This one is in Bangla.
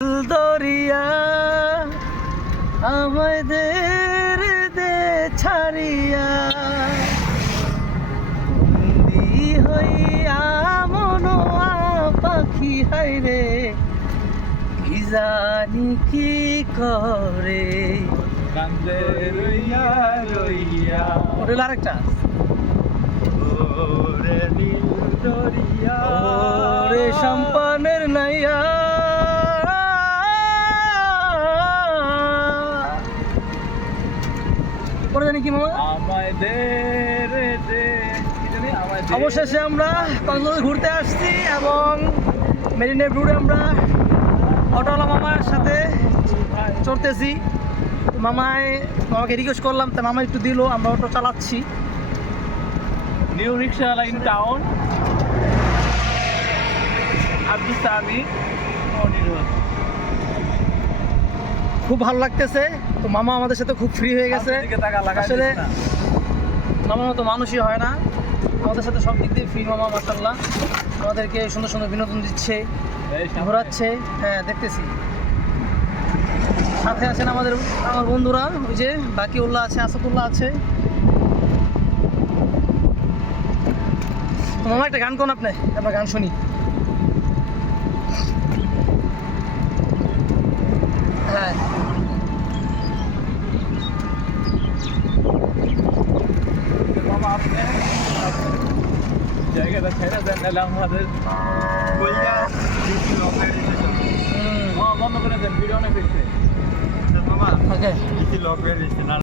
দরিয়া আমাদের দে ছাড়িয়া বন্দি হইয়া মনোয়া পাখি হাইরে কি জানি কি করে কান্দে রইয়া রইয়া ওটা আরেকটা ওরে নীল দরিয়া ওরে সম্পানের নাইয়া পরে জানি কি মামা আমায় দে রে দে কি জানি আমায় দে অবশেষে আমরা কক্সবাজার ঘুরতে আসছি এবং মেরিনের রুটে আমরা অটোওয়ালা মামার সাথে চড়তেছি তো মামাকে রিকোয়েস্ট করলাম তা মামা একটু দিল আমরা অটো চালাচ্ছি new rickshaw in town Abdul Sami Aniruddha খুব ভালো লাগতেছে তো মামা আমাদের সাথে খুব ফ্রি হয়ে গেছে আসলে মামার মতো মানুষই হয় না আমাদের সাথে সব দিক দিয়ে ফ্রি মামা মাশাআল্লাহ আমাদেরকে সুন্দর সুন্দর বিনোদন দিচ্ছে ঘোরাচ্ছে হ্যাঁ দেখতেছি সাথে আছেন আমার বন্ধুরা ওই যে বাকিউল্লাহ আছে আসাদুল্লাহ আছে তো মামা একটা গান কোন আপনি আমরা গান শুনি হ্যাঁ মামা আপনি জায়গাটা ছেড়ে দেন নাহলে আমাদের বইয়া বন্ধ করে দেন ভিডিও অনেক হয়েছে মামা ওকে লক হয়ে গেছে না